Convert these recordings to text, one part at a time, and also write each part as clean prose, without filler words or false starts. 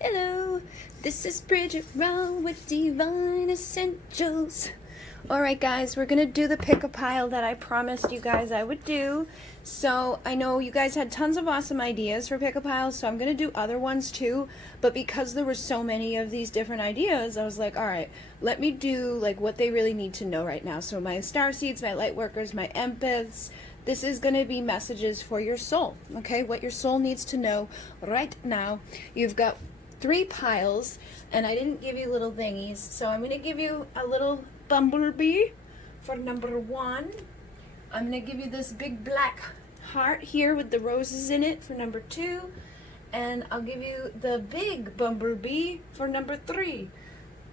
Hello, this is Bridget Rau with Divine Essentials. Alright guys, we're going to do the pick-a-pile that I promised you guys I would do. So I know you guys had tons of awesome ideas for pick-a-piles, so I'm going to do other ones too. But because there were so many of these different ideas, I was like, alright, let me do like what they really need to know right now. So my starseeds, my light workers, my empaths, this is going to be messages for your soul, okay? What your soul needs to know right now. You've got 3 piles, and I didn't give you little thingies, so I'm going to give you a little bumblebee for number 1. I'm going to give you this big black heart here with the roses in it for number 2, and I'll give you the big bumblebee for number 3.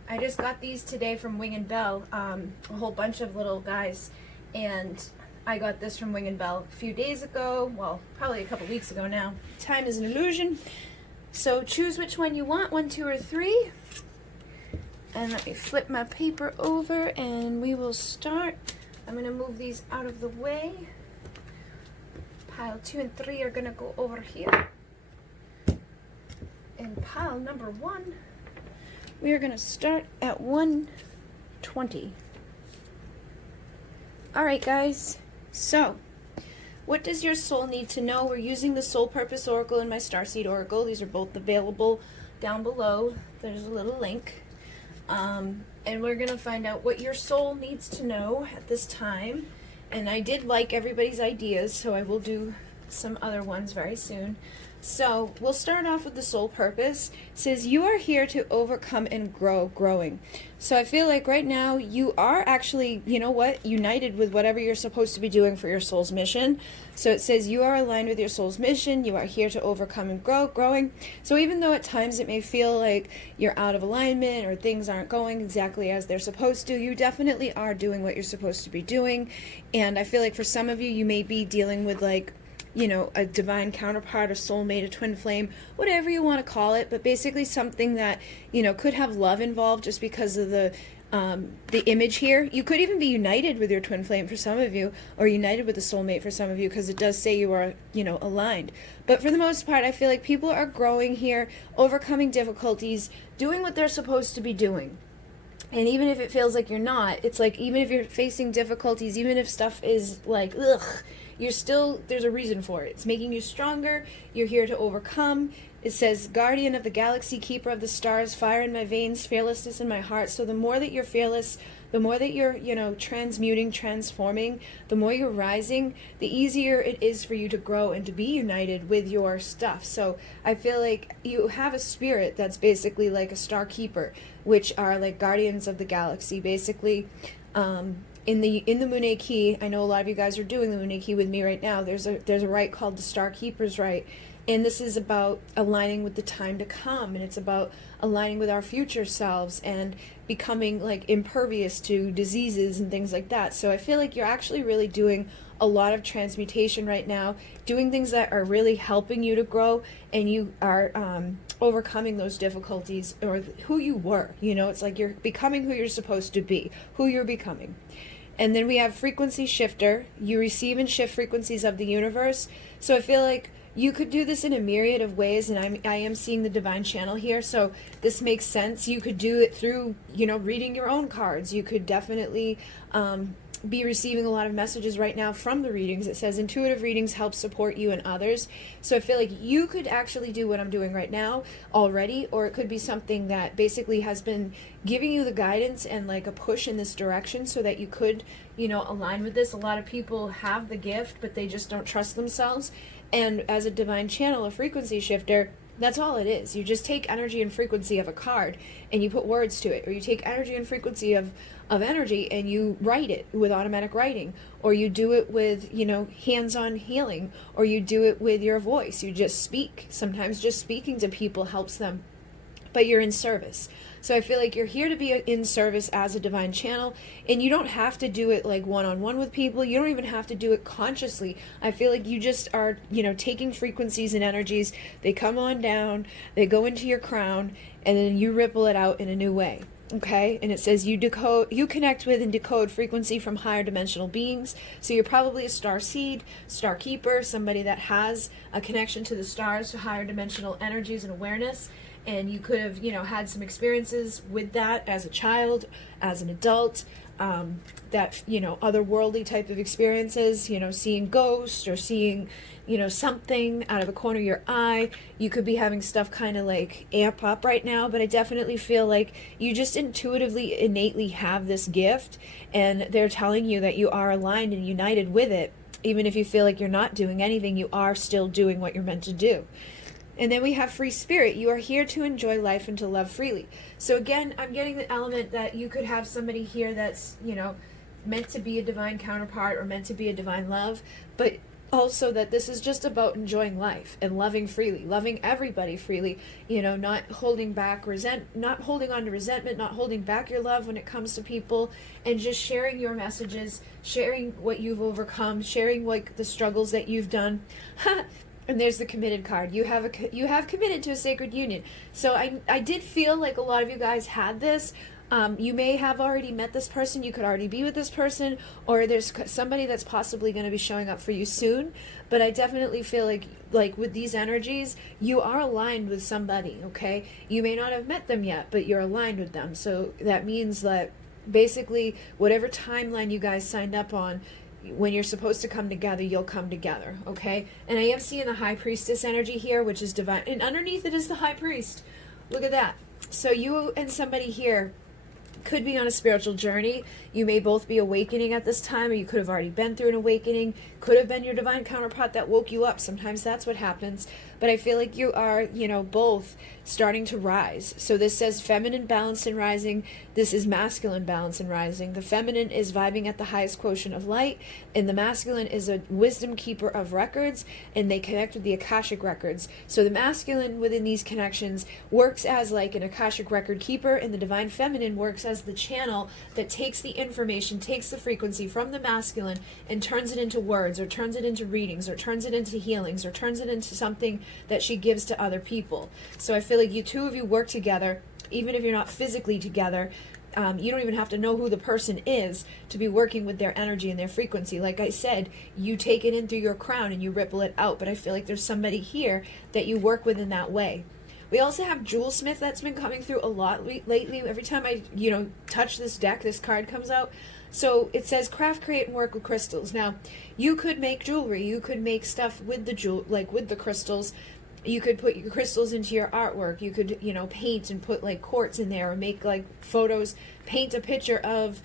I just got these today from Wing and Bell, a whole bunch of little guys, and I got this from Wing and Bell a few days ago, well, probably a couple weeks ago now. Time is an illusion. So choose which one you want, 1, 2, or 3. And let me flip my paper over and we will start. I'm going to move these out of the way. Pile 2 and 3 are going to go over here. And pile number 1, we are going to start at 120. Alright guys, so what does your soul need to know? We're using the Soul Purpose Oracle and my Starseed Oracle. These are both available down below. There's a little link. And we're going to find out what your soul needs to know at this time. And I did like everybody's ideas, so I will do some other ones very soon. So we'll start off with the soul purpose. It says you are here to overcome and growing. So I feel like right now you are actually, you know what, united with whatever you're supposed to be doing for your soul's mission. So it says you are aligned with your soul's mission. You are here to overcome and growing. So even though at times it may feel like you're out of alignment or things aren't going exactly as they're supposed to, you definitely are doing what you're supposed to be doing. And I feel like for some of you, you may be dealing with like, you know, a divine counterpart, a soulmate, a twin flame, whatever you want to call it, but basically something that, you know, could have love involved just because of the image here. You could even be united with your twin flame for some of you, or united with a soulmate for some of you, because it does say you are, you know, aligned. But for the most part, I feel like people are growing here, overcoming difficulties, doing what they're supposed to be doing. And even if it feels like you're not, it's like even if you're facing difficulties, even if stuff is like, ugh, you're still, there's a reason for it. It's making you stronger. You're here to overcome. It says, guardian of the galaxy, keeper of the stars, fire in my veins, fearlessness in my heart. So the more that you're fearless, the more that you're, you know, transmuting, transforming, the more you're rising, the easier it is for you to grow and to be united with your stuff. So I feel like you have a spirit that's basically like a star keeper, which are like guardians of the galaxy, basically. In the Moon Key, I know a lot of you guys are doing the Moon Key with me right now. There's a rite called the Star Keeper's Rite, and this is about aligning with the time to come, and it's about aligning with our future selves and becoming like impervious to diseases and things like that. So I feel like you're actually really doing a lot of transmutation right now, doing things that are really helping you to grow, and you are overcoming those difficulties or who you were. You know, it's like you're becoming who you're supposed to be, who you're becoming. And then we have frequency shifter. You receive and shift frequencies of the universe. So I feel like you could do this in a myriad of ways, and I am seeing the divine channel here, so this makes sense. You could do it through, you know, reading your own cards. You could definitely be receiving a lot of messages right now from the readings. It says intuitive readings help support you and others. So I feel like you could actually do what I'm doing right now already, or it could be something that basically has been giving you the guidance and like a push in this direction so that you could, you know, align with this. A lot of people have the gift, but they just don't trust themselves. And as a divine channel, a frequency shifter, that's all it is. You just take energy and frequency of a card and you put words to it, or you take energy and frequency of energy and you write it with automatic writing, or you do it with, you know, hands-on healing, or you do it with your voice. You just speak. Sometimes just speaking to people helps them, but you're in service. So I feel like you're here to be in service as a divine channel, and you don't have to do it like one-on-one with people. You don't even have to do it consciously. I feel like you just are, you know, taking frequencies and energies. They come on down, they go into your crown, and then you ripple it out in a new way. Okay, and it says you connect with and decode frequency from higher dimensional beings. So you're probably a star seed, star keeper, somebody that has a connection to the stars, to higher dimensional energies and awareness. and you could have, had some experiences with that as a child, as an adult, that, otherworldly type of experiences, seeing ghosts or seeing, something out of the corner of your eye. You could be having stuff kind of like amp up right now, but I definitely feel like you just intuitively, innately have this gift, and they're telling you that you are aligned and united with it. Even if you feel like you're not doing anything, you are still doing what you're meant to do. And then we have free spirit. You are here to enjoy life and to love freely. So again, I'm getting the element that you could have somebody here that's, meant to be a divine counterpart or meant to be a divine love, but also that this is just about enjoying life and loving freely, loving everybody freely, not holding back not holding on to resentment, not holding back your love when it comes to people, and just sharing your messages, sharing what you've overcome, sharing like the struggles that you've done. And there's the committed card. You have committed to a sacred union. So I did feel like a lot of you guys had this. You may have already met this person, you could already be with this person, or there's somebody that's possibly going to be showing up for you soon. But I definitely feel like with these energies, you are aligned with somebody, okay? You may not have met them yet, but you're aligned with them. So that means that basically whatever timeline you guys signed up on, when you're supposed to come together, you'll come together, okay? And I am seeing the High Priestess energy here, which is divine. And underneath it is the High Priest. Look at that. So you and somebody here could be on a spiritual journey. You may both be awakening at this time, or you could have already been through an awakening. Could have been your divine counterpart that woke you up. Sometimes that's what happens. But I feel like you are, both starting to rise. So this says feminine balance and rising. This is masculine balance and rising. The feminine is vibing at the highest quotient of light, and the masculine is a wisdom keeper of records, and they connect with the Akashic records. So the masculine within these connections works as like an Akashic record keeper, and the divine feminine works as the channel that takes the information, takes the frequency from the masculine and turns it into words, or turns it into readings, or turns it into healings, or turns it into something that she gives to other people. So I feel like you two of you work together, even if you're not physically together. You don't even have to know who the person is to be working with their energy and their frequency. Like I said, you take it in through your crown and you ripple it out. But I feel like there's somebody here that you work with in that way. We also have Jewelsmith that's been coming through a lot lately. Every time I, touch this deck, this card comes out. So it says craft, create, and work with crystals. Now, you could make jewelry. You could make stuff with with the crystals. You could put your crystals into your artwork. You could, paint and put like quartz in there, or make like photos, paint a picture of,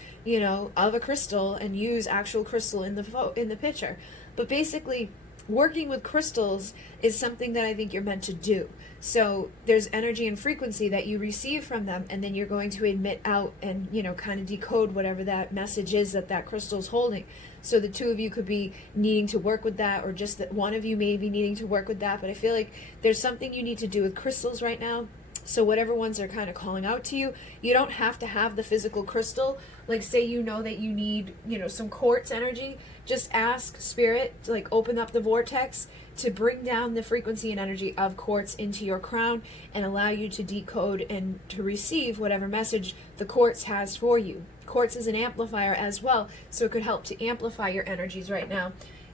of a crystal and use actual crystal in the picture. But basically, working with crystals is something that I think you're meant to do. So there's energy and frequency that you receive from them, and then you're going to emit out and, kind of decode whatever that message is that crystal's holding. So the two of you could be needing to work with that, or just that one of you may be needing to work with that. But I feel like there's something you need to do with crystals right now. So whatever ones are kind of calling out to you, you don't have to have the physical crystal. Like say that you need, some quartz energy, just ask Spirit to open up the vortex to bring down the frequency and energy of quartz into your crown and allow you to decode and to receive whatever message the quartz has for you. Quartz is an amplifier as well, so it could help to amplify your energies right now.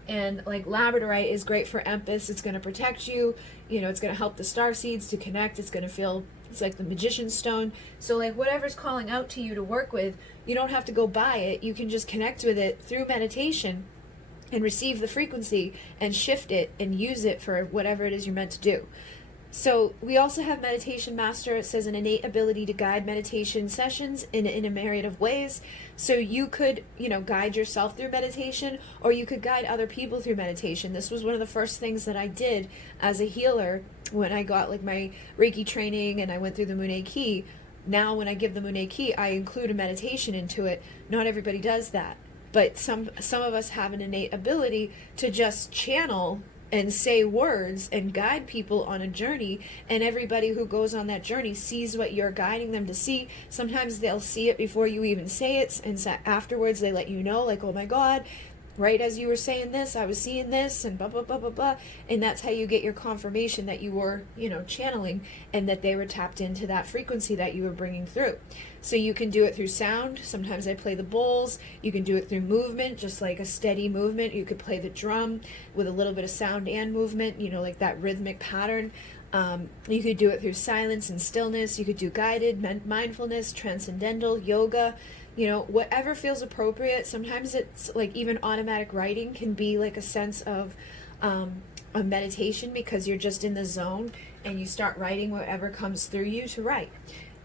And labradorite is great for empaths. It's going to protect you. It's going to help the star seeds to connect. It's going to feel, it's like the magician's stone. So whatever's calling out to you to work with, you don't have to go buy it. You can just connect with it through meditation and receive the frequency and shift it and use it for whatever it is you're meant to do. So we also have Meditation Master. It says an innate ability to guide meditation sessions in a myriad of ways. So you could, guide yourself through meditation, or you could guide other people through meditation. This was one of the first things that I did as a healer when I got my Reiki training and I went through the Moon Key. Now when I give the Moon Key, I include a meditation into it. Not everybody does that, but some of us have an innate ability to just channel and say words and guide people on a journey, and everybody who goes on that journey sees what you're guiding them to see. Sometimes they'll see it before you even say it, and so afterwards they let you know, oh my God, right as you were saying this, I was seeing this, and blah, blah, blah, blah, blah. And that's how you get your confirmation that you were, channeling, and that they were tapped into that frequency that you were bringing through. So you can do it through sound. Sometimes I play the bowls. You can do it through movement, just like a steady movement. You could play the drum with a little bit of sound and movement, like that rhythmic pattern. You could do it through silence and stillness. You could do guided mindfulness, transcendental, yoga, you know, whatever feels appropriate. Sometimes it's like even automatic writing can be like a sense of a meditation, because you're just in the zone and you start writing whatever comes through you to write.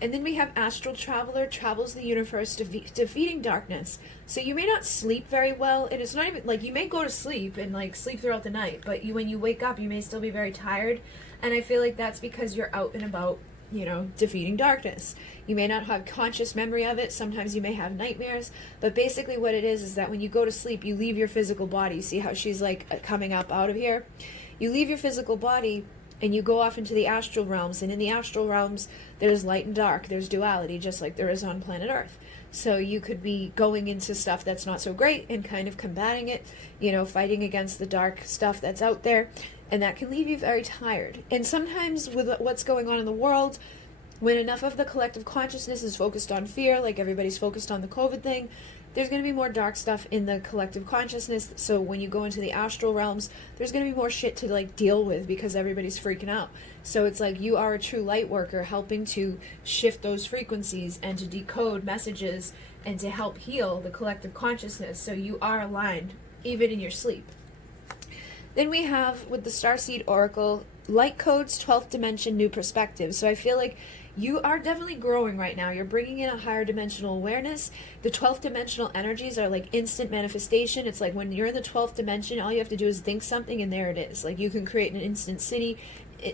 And then we have astral traveler, travels the universe, defeating darkness. So you may not sleep very well, and it's not even like you may go to sleep and like sleep throughout the night, but when you wake up, you may still be very tired. And I feel like that's because you're out and about, you know, defeating darkness. You may not have conscious memory of it. Sometimes you may have nightmares, but basically what it is that when you go to sleep, you leave your physical body. See how she's like coming up out of here? You leave your physical body and you go off into the astral realms, and in the astral realms, there's light and dark, there's duality, just like there is on planet Earth. So you could be going into stuff that's not so great and kind of combating it, you know, fighting against the dark stuff that's out there, and that can leave you very tired. And sometimes with what's going on in the world, when enough of the collective consciousness is focused on fear, like everybody's focused on the COVID thing, there's going to be more dark stuff in the collective consciousness. So when you go into the astral realms, there's going to be more shit to like deal with because everybody's freaking out. So it's like you are a true light worker, helping to shift those frequencies and to decode messages and to help heal the collective consciousness. So you are aligned even in your sleep. Then we have, with the Starseed Oracle, light codes, 12th dimension, new perspective. So I feel like you are definitely growing right now. You're bringing in a higher dimensional awareness. The 12th dimensional energies are like instant manifestation. It's like when you're in the 12th dimension, all you have to do is think something and there it is. Like you can create an instant city,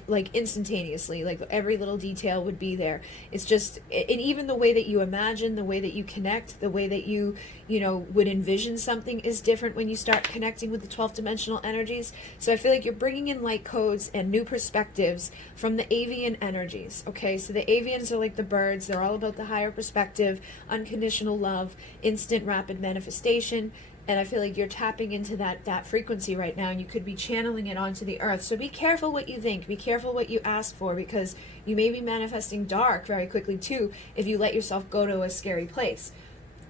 like instantaneously, like every little detail would be there. It's just, and even the way that you imagine, the way that you connect, the way that you know, would envision something is different when you start connecting with the 12th dimensional energies. So I feel like you're bringing in light codes and new perspectives from the avian energies. Okay, so the avians are like the birds. They're all about the higher perspective, unconditional love, instant rapid manifestation. And I feel like you're tapping into that frequency right now, and you could be channeling it onto the earth. So be careful what you think. Be careful what you ask for, because you may be manifesting dark very quickly too if you let yourself go to a scary place.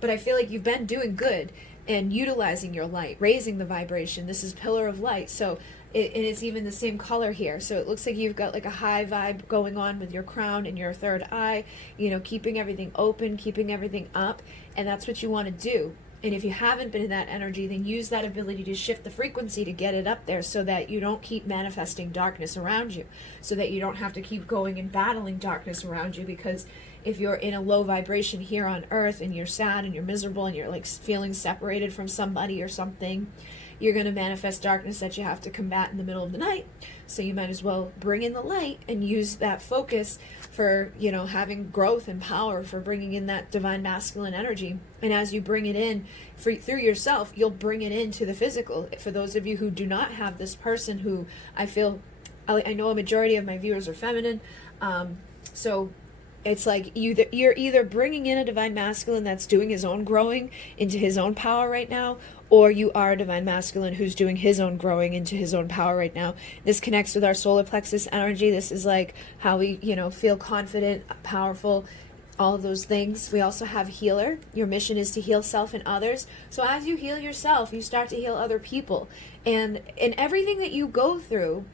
But I feel like you've been doing good and utilizing your light, raising the vibration. This is Pillar of Light. So and it's even the same color here. So it looks like you've got like a high vibe going on with your crown and your third eye, you know, keeping everything open, keeping everything up. And that's what you want to do. And if you haven't been in that energy, then use that ability to shift the frequency to get it up there so that you don't keep manifesting darkness around you, so that you don't have to keep going and battling darkness around you. Because if you're in a low vibration here on earth and you're sad and you're miserable and you're like feeling separated from somebody or something, you're going to manifest darkness that you have to combat in the middle of the night. So you might as well bring in the light and use that focus for, you know, having growth and power, for bringing in that divine masculine energy. And as you bring it in through yourself, you'll bring it into the physical. For those of you who do not have this person, who I know a majority of my viewers are feminine, so it's like you're either bringing in a divine masculine that's doing his own growing into his own power right now, or you are a divine masculine who's doing his own growing into his own power right now. This connects with our solar plexus energy. This is like how we, you know, feel confident, powerful, all of those things. We also have healer. Your mission is to heal self and others. So as you heal yourself, you start to heal other people. And in everything that you go through,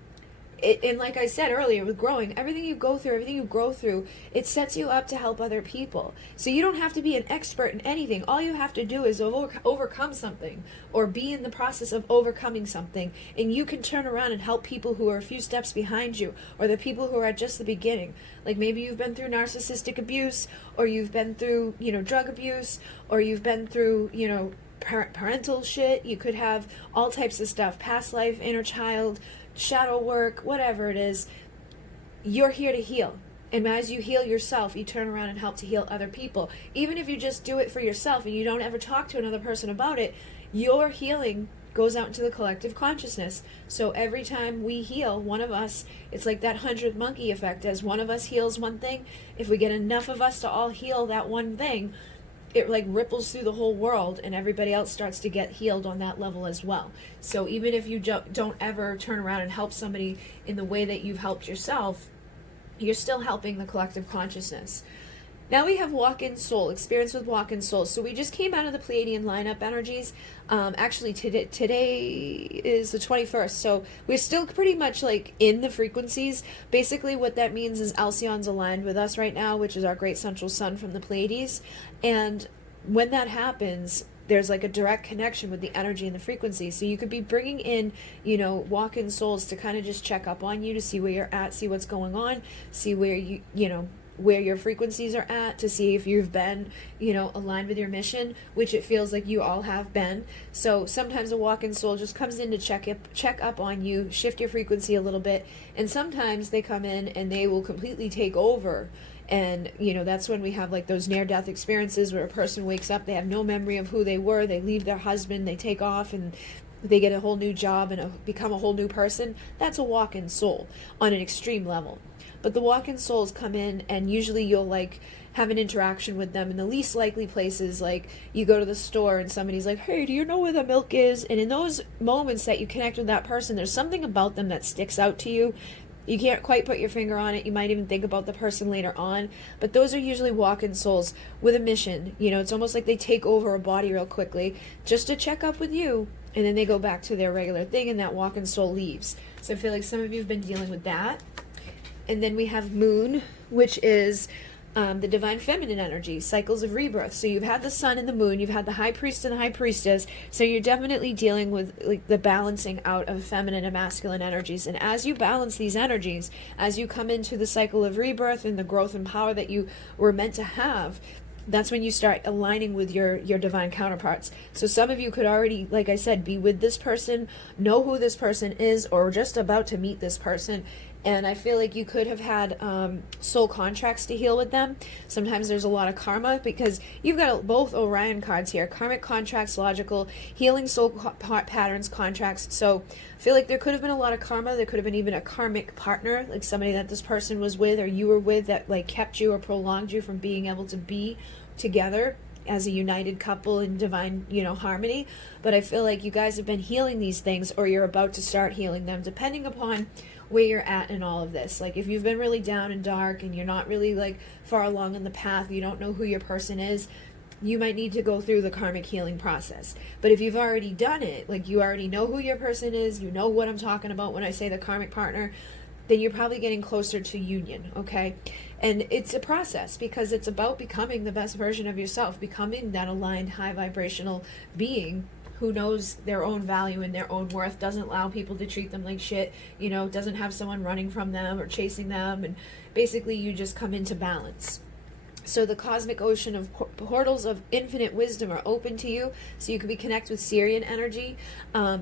and like I said earlier with growing, everything you go through, everything you grow through, it sets you up to help other people. So you don't have to be an expert in anything. All you have to do is overcome something, or be in the process of overcoming something, and you can turn around and help people who are a few steps behind you, or the people who are at just the beginning. Like maybe you've been through narcissistic abuse, or you've been through, you know, drug abuse, or you've been through, you know, parental shit. You could have all types of stuff, past life, inner child, shadow work, whatever it is. You're here to heal. And as you heal yourself, you turn around and help to heal other people. Even if you just do it for yourself and you don't ever talk to another person about it, your healing goes out into the collective consciousness. So every time we heal, one of us, it's like that 100 monkey effect. As one of us heals one thing, if we get enough of us to all heal that one thing, it like ripples through the whole world, and everybody else starts to get healed on that level as well. So even if you don't ever turn around and help somebody in the way that you've helped yourself, you're still helping the collective consciousness. Now we have walk-in soul, experience with walk-in soul. So we just came out of the Pleiadian lineup energies. Actually, today is the 21st, so we're still pretty much like in the frequencies. Basically, what that means is Alcyon's aligned with us right now, which is our great central sun from the Pleiades. And when that happens, there's like a direct connection with the energy and the frequency. So you could be bringing in, you know, walk-in souls to kind of just check up on you, to see where you're at, see what's going on, see where you know, where your frequencies are at, to see if you've been, you know, aligned with your mission, which it feels like you all have been. So sometimes a walk-in soul just comes in to check up on you, shift your frequency a little bit, and sometimes they come in and they will completely take over. And, you know, that's when we have like those near-death experiences where a person wakes up, they have no memory of who they were, they leave their husband, they take off and they get a whole new job and become a whole new person. That's a walk-in soul on an extreme level. But the walk-in souls come in, and usually you'll like have an interaction with them in the least likely places. Like you go to the store and somebody's like, hey, do you know where the milk is? And in those moments that you connect with that person, there's something about them that sticks out to you. You can't quite put your finger on it. You might even think about the person later on. But those are usually walk-in souls with a mission. You know, it's almost like they take over a body real quickly just to check up with you. And then they go back to their regular thing, and that walk-in soul leaves. So I feel like some of you have been dealing with that. And then we have Moon, which is the divine feminine energy, cycles of rebirth. So you've had the sun and the moon, you've had the high priest and the high priestess. So you're definitely dealing with like the balancing out of feminine and masculine energies. And as you balance these energies, as you come into the cycle of rebirth and the growth and power that you were meant to have, that's when you start aligning with your divine counterparts. So some of you could already, like I said, be with this person, know who this person is, or just about to meet this person. And I feel like you could have had soul contracts to heal with them. Sometimes there's a lot of karma because you've got both Orion cards here. Karmic contracts, logical, healing soul patterns, contracts. So I feel like there could have been a lot of karma. There could have been even a karmic partner, like somebody that this person was with or you were with that like kept you or prolonged you from being able to be together as a united couple in divine, you know, harmony. But I feel like you guys have been healing these things, or you're about to start healing them, depending upon where you're at in all of this. Like if you've been really down and dark and you're not really like far along in the path, you don't know who your person is, you might need to go through the karmic healing process. But if you've already done it, like you already know who your person is, you know what I'm talking about when I say the karmic partner, then you're probably getting closer to union, okay? And it's a process because it's about becoming the best version of yourself, becoming that aligned, high vibrational being who knows their own value and their own worth, doesn't allow people to treat them like shit, you know, doesn't have someone running from them or chasing them, and basically you just come into balance. So the cosmic ocean of portals of infinite wisdom are open to you, so you can be connected with Syrian energy.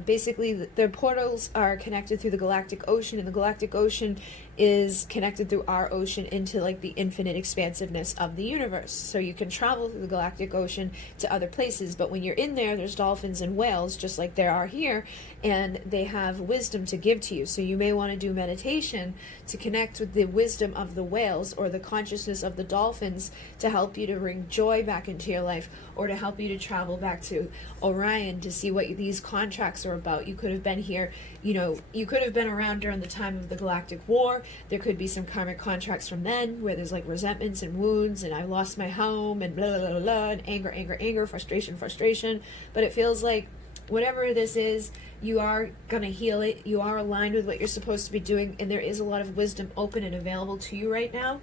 Basically, the portals are connected through the galactic ocean, and the galactic ocean is connected through our ocean into like the infinite expansiveness of the universe. So you can travel through the galactic ocean to other places, but when you're in there, there's dolphins and whales, just like there are here, and they have wisdom to give to you. So you may want to do meditation to connect with the wisdom of the whales or the consciousness of the dolphins to help you to bring joy back into your life, or to help you to travel back to Orion to see what these contracts are about. You could have been here, you know, you could have been around during the time of the Galactic War. There could be some karmic contracts from then where there's like resentments and wounds and I lost my home and blah, blah, blah, blah, and anger, frustration. But it feels like whatever this is, you are going to heal it. You are aligned with what you're supposed to be doing, and there is a lot of wisdom open and available to you right now.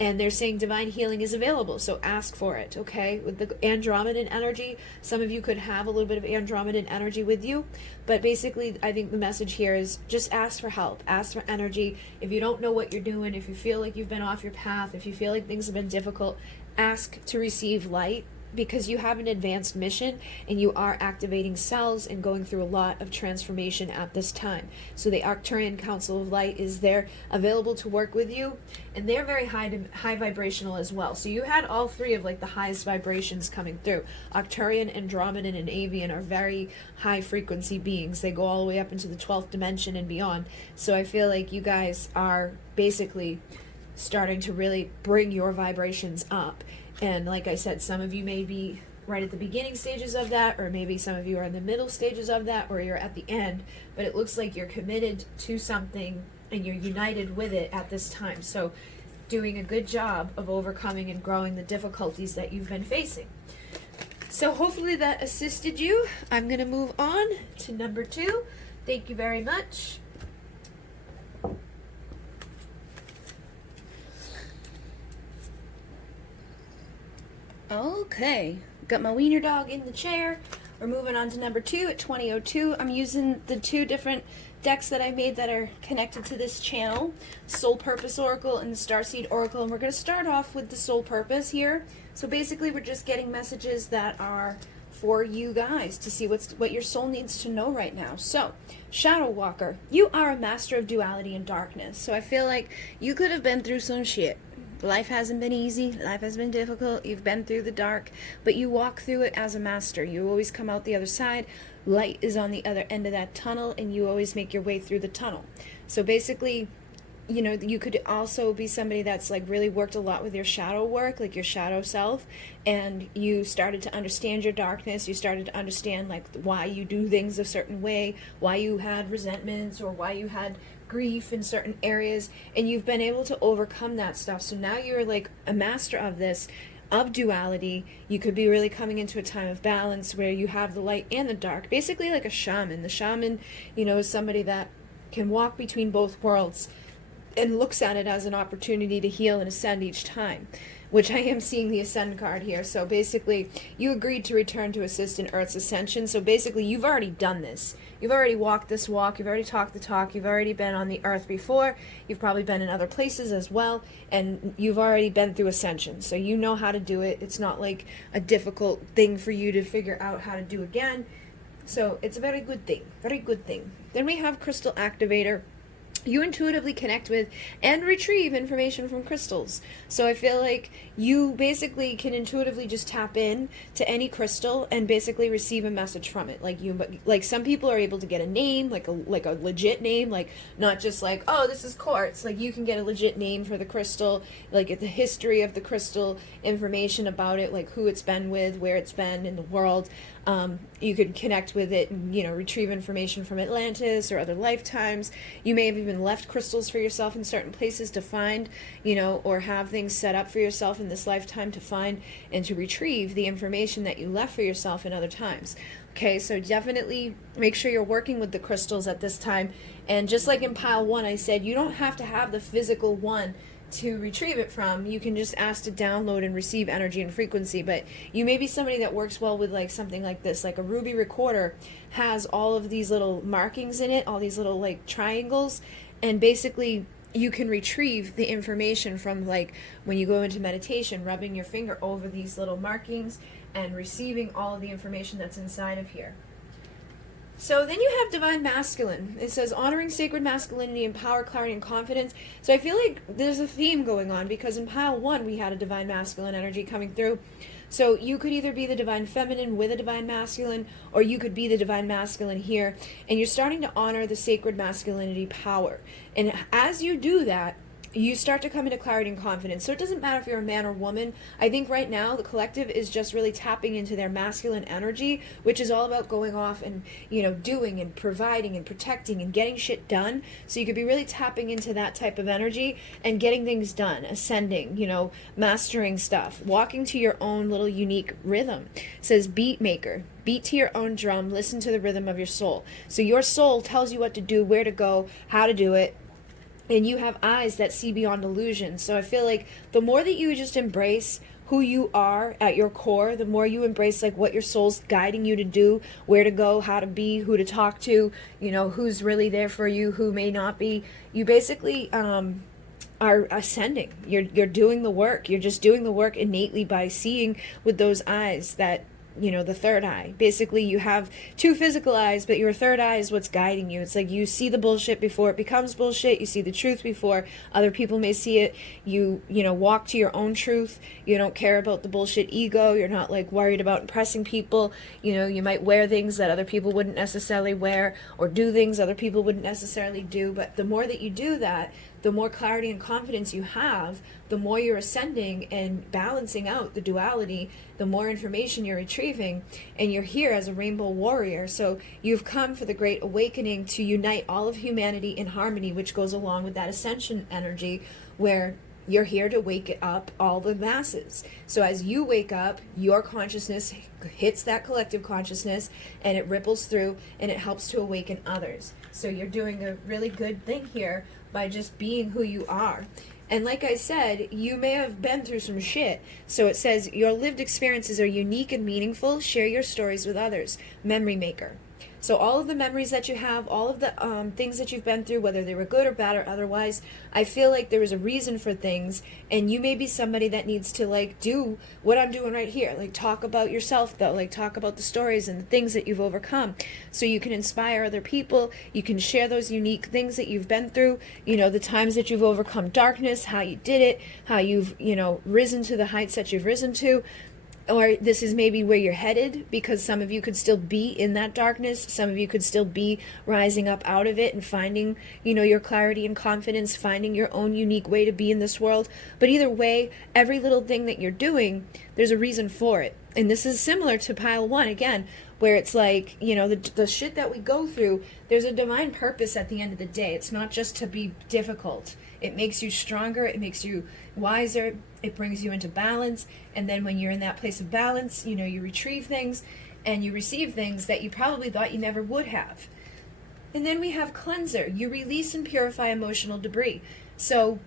And they're saying divine healing is available, so ask for it, okay? With the Andromedan energy, some of you could have a little bit of Andromedan energy with you, but basically I think the message here is just ask for help, ask for energy. If you don't know what you're doing, if you feel like you've been off your path, if you feel like things have been difficult, ask to receive light, because you have an advanced mission and you are activating cells and going through a lot of transformation at this time. So the Arcturian Council of Light is there available to work with you, and they're very high vibrational as well. So you had all three of like the highest vibrations coming through. Arcturian, Andromedan, and Avian are very high frequency beings. They go all the way up into the 12th dimension and beyond. So I feel like you guys are basically starting to really bring your vibrations up. And like I said, some of you may be right at the beginning stages of that, or maybe some of you are in the middle stages of that, or you're at the end, but it looks like you're committed to something and you're united with it at this time. So doing a good job of overcoming and growing the difficulties that you've been facing. So hopefully that assisted you. I'm going to move on to number 2. Thank you very much. Okay, got my wiener dog in the chair. We're moving on to number 2 at 2002. I'm using the 2 different decks that I made that are connected to this channel, Soul Purpose Oracle and the Starseed Oracle, and we're going to start off with the Soul Purpose here. So basically we're just getting messages that are for you guys to see what your soul needs to know right now. So, Shadow Walker, you are a master of duality and darkness. So I feel like you could have been through some shit. Life hasn't been easy, life has been difficult, you've been through the dark, but you walk through it as a master. You always come out the other side, light is on the other end of that tunnel, and you always make your way through the tunnel. So basically, you know, you could also be somebody that's like really worked a lot with your shadow work, like your shadow self, and you started to understand your darkness, you started to understand like why you do things a certain way, why you had resentments, or why you had grief in certain areas, and you've been able to overcome that stuff. So now you're like a master of this, of duality. You could be really coming into a time of balance where you have the light and the dark, basically like a shaman. The shaman, you know, is somebody that can walk between both worlds and looks at it as an opportunity to heal and ascend each time, which I am seeing the Ascend card here. So basically, you agreed to return to assist in Earth's ascension. So basically, you've already done this. You've already walked this walk. You've already talked the talk. You've already been on the Earth before. You've probably been in other places as well. And you've already been through ascension. So you know how to do it. It's not like a difficult thing for you to figure out how to do again. So it's a very good thing. Very good thing. Then we have Crystal Activator. You intuitively connect with and retrieve information from crystals. So I feel like you basically can intuitively just tap in to any crystal and basically receive a message from it. Like some people are able to get a name, like a legit name, like not just like, oh, this is quartz. Like you can get a legit name for the crystal, like the history of the crystal, information about it, like who it's been with, where it's been in the world. You could connect with it and, you know, retrieve information from Atlantis or other lifetimes. You may have even left crystals for yourself in certain places to find, you know, or have things set up for yourself in this lifetime to find and to retrieve the information that you left for yourself in other times. Okay, so definitely make sure you're working with the crystals at this time. And just like in pile 1, I said, you don't have to have the physical one to retrieve it from. You can just ask to download and receive energy and frequency. But you may be somebody that works well with like something like this, like a ruby recorder has all of these little markings in it, all these little like triangles, and basically you can retrieve the information from, like, when you go into meditation, rubbing your finger over these little markings and receiving all of the information that's inside of here. So then you have Divine Masculine. It says honoring sacred masculinity and power, clarity, and confidence. So I feel like there's a theme going on, because in pile 1 we had a Divine Masculine energy coming through. So you could either be the Divine Feminine with a Divine Masculine, or you could be the Divine Masculine here, and you're starting to honor the sacred masculinity power. And as you do that, you start to come into clarity and confidence. So it doesn't matter if you're a man or woman. I think right now the collective is just really tapping into their masculine energy, which is all about going off and, you know, doing and providing and protecting and getting shit done. So you could be really tapping into that type of energy and getting things done, ascending, you know, mastering stuff, walking to your own little unique rhythm. It says beat maker. Beat to your own drum, listen to the rhythm of your soul. So your soul tells you what to do, where to go, how to do it. And you have eyes that see beyond illusion. So I feel like the more that you just embrace who you are at your core, the more you embrace like what your soul's guiding you to do, where to go, how to be, who to talk to, you know, who's really there for you, who may not be. You basically are ascending. You're doing the work. You're just doing the work innately by seeing with those eyes that, you know, the third eye. Basically, you have 2 physical eyes, but your third eye is what's guiding you. It's like you see the bullshit before it becomes bullshit. You see the truth before other people may see it. You know, walk to your own truth. You don't care about the bullshit ego. You're not like worried about impressing people. You know, you might wear things that other people wouldn't necessarily wear, or do things other people wouldn't necessarily do. But the more that you do that, the more clarity and confidence you have, the more you're ascending and balancing out the duality, the more information you're retrieving, and you're here as a rainbow warrior. So you've come for the great awakening to unite all of humanity in harmony, which goes along with that ascension energy, where You're here to wake up all the masses. So as you wake up, your consciousness hits that collective consciousness, and it ripples through, and it helps to awaken others. So you're doing a really good thing here by just being who you are. And like I said, you may have been through some shit. So it says, your lived experiences are unique and meaningful. Share your stories with others. Memory maker. So all of the memories that you have, all of the things that you've been through, whether they were good or bad or otherwise, I feel like there is a reason for things, and you may be somebody that needs to like do what I'm doing right here. Like talk about yourself though, like talk about the stories and the things that you've overcome, so you can inspire other people. You can share those unique things that you've been through, you know, the times that you've overcome darkness, how you did it, how you've, you know, risen to the heights that you've risen to. Or this is maybe where you're headed, because some of you could still be in that darkness. Some of you could still be rising up out of it and finding, you know, your clarity and confidence, finding your own unique way to be in this world. But either way, every little thing that you're doing, there's a reason for it. And this is similar to pile 1, again, where it's like, you know, the shit that we go through, there's a divine purpose at the end of the day. It's not just to be difficult. It makes you stronger. It makes you wiser. It brings you into balance. And then when you're in that place of balance, you know, you retrieve things and you receive things that you probably thought you never would have. And then we have cleanser. You release and purify emotional debris. So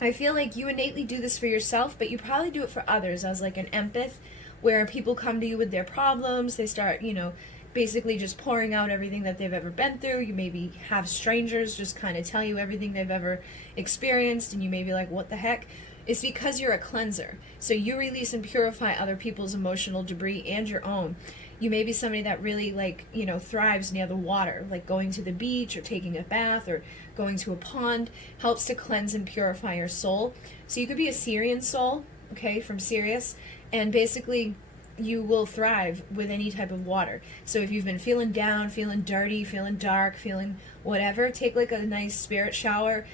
I feel like you innately do this for yourself, but you probably do it for others as like an empath, where people come to you with their problems. They start, you know, basically just pouring out everything that they've ever been through. You maybe have strangers just kind of tell you everything they've ever experienced, and you may be like, what the heck? It's because you're a cleanser. So you release and purify other people's emotional debris and your own. You may be somebody that really, like, you know, thrives near the water, like going to the beach or taking a bath or going to a pond helps to cleanse and purify your soul. So you could be a Syrian soul, okay, from Sirius, and basically you will thrive with any type of water. So if you've been feeling down, feeling dirty, feeling dark, feeling whatever, take like a nice spirit shower.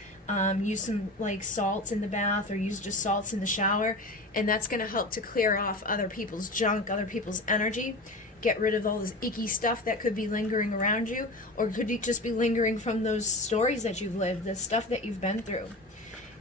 Use some like salts in the bath, or use just salts in the shower, and that's going to help to clear off other people's junk, other people's energy, get rid of all this icky stuff that could be lingering around you, or could just be lingering from those stories that you've lived, the stuff that you've been through.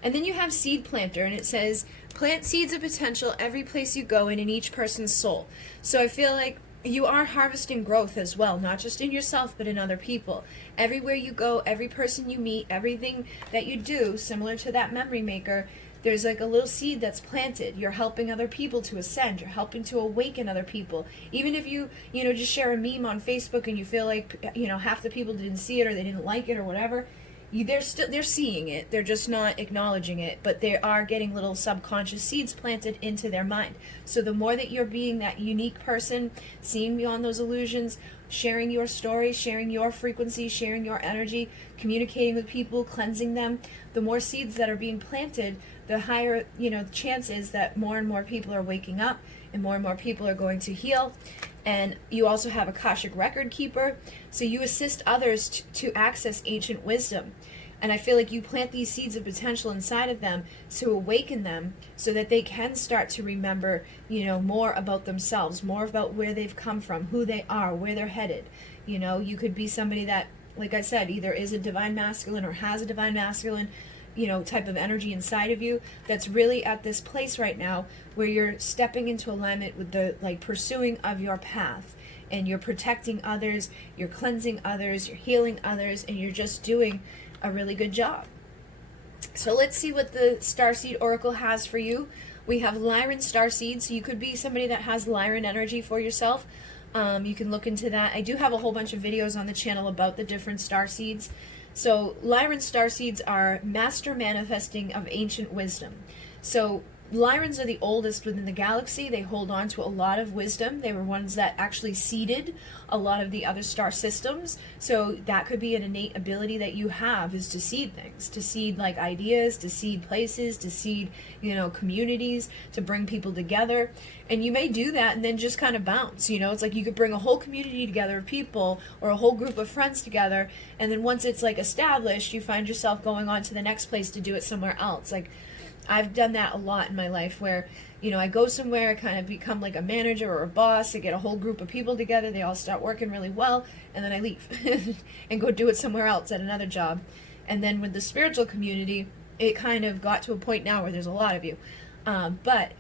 And then you have seed planter, and it says, plant seeds of potential every place you go and in each person's soul. So I feel like you are harvesting growth as well, not just in yourself, but in other people. Everywhere you go, every person you meet, everything that you do, similar to that memory maker, there's like a little seed that's planted. You're helping other people to ascend. You're helping to awaken other people. Even if you know, just share a meme on Facebook and you feel like, you know, half the people didn't see it or they didn't like it or whatever, they're seeing it. They're just not acknowledging it, but they are getting little subconscious seeds planted into their mind. So the more that you're being that unique person, seeing beyond those illusions, sharing your story, sharing your frequency, sharing your energy, communicating with people, cleansing them, the more seeds that are being planted, the higher, you know, the chance is that more and more people are waking up and more people are going to heal. And you also have Akashic record keeper, so you assist others to access ancient wisdom. And I feel like you plant these seeds of potential inside of them to awaken them so that they can start to remember, you know, more about themselves, more about where they've come from, who they are, where they're headed. You know, you could be somebody that, like I said, either is a divine masculine or has a divine masculine, you know, type of energy inside of you that's really at this place right now where you're stepping into alignment with the, like, pursuing of your path, and you're protecting others, you're cleansing others, you're healing others, and you're just doing a really good job. So let's see what the Starseed Oracle has for you. We have Lyran Starseed, so you could be somebody that has Lyran energy for yourself. You can look into that. I do have a whole bunch of videos on the channel about the different starseeds. So Lyran starseeds are master manifesting of ancient wisdom. So Lyrans are the oldest within the galaxy. They hold on to a lot of wisdom. They were ones that actually seeded a lot of the other star systems. So that could be an innate ability that you have, is to seed things, to seed like ideas, to seed places, to seed, you know, communities, to bring people together. And you may do that and then just kind of bounce, you know. It's like you could bring a whole community together of people or a whole group of friends together, and then once it's like established, you find yourself going on to the next place to do it somewhere else. Like, I've done that a lot in my life where, you know, I go somewhere, I kind of become like a manager or a boss, I get a whole group of people together, they all start working really well, and then I leave and go do it somewhere else at another job. And then with the spiritual community, it kind of got to a point now where there's a lot of you. But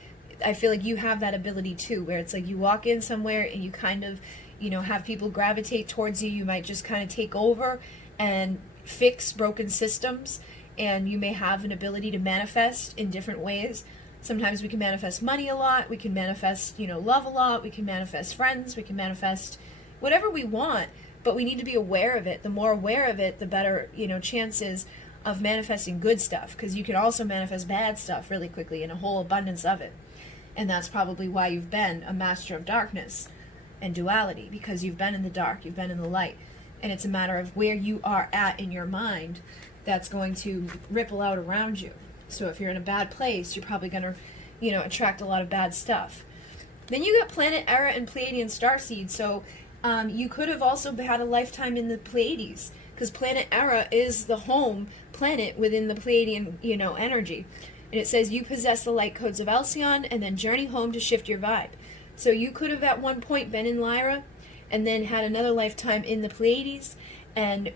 I feel like you have that ability too, where it's like you walk in somewhere and you kind of, you know, have people gravitate towards you. You might just kind of take over and fix broken systems, and you may have an ability to manifest in different ways. Sometimes we can manifest money a lot, we can manifest, you know, love a lot, we can manifest friends, we can manifest whatever we want, but we need to be aware of it. The more aware of it, the better, you know, chances of manifesting good stuff, because you can also manifest bad stuff really quickly in a whole abundance of it. And that's probably why you've been a master of darkness and duality, because you've been in the dark, you've been in the light, and it's a matter of where you are at in your mind that's going to ripple out around you. So if you're in a bad place, you're probably going to, you know, attract a lot of bad stuff. Then you got planet Era and Pleiadian starseed. So you could have also had a lifetime in the Pleiades, because planet Era is the home planet within the Pleiadian, you know, energy. And it says you possess the light codes of Alcyon and then journey home to shift your vibe. So you could have at one point been in Lyra and then had another lifetime in the Pleiades, and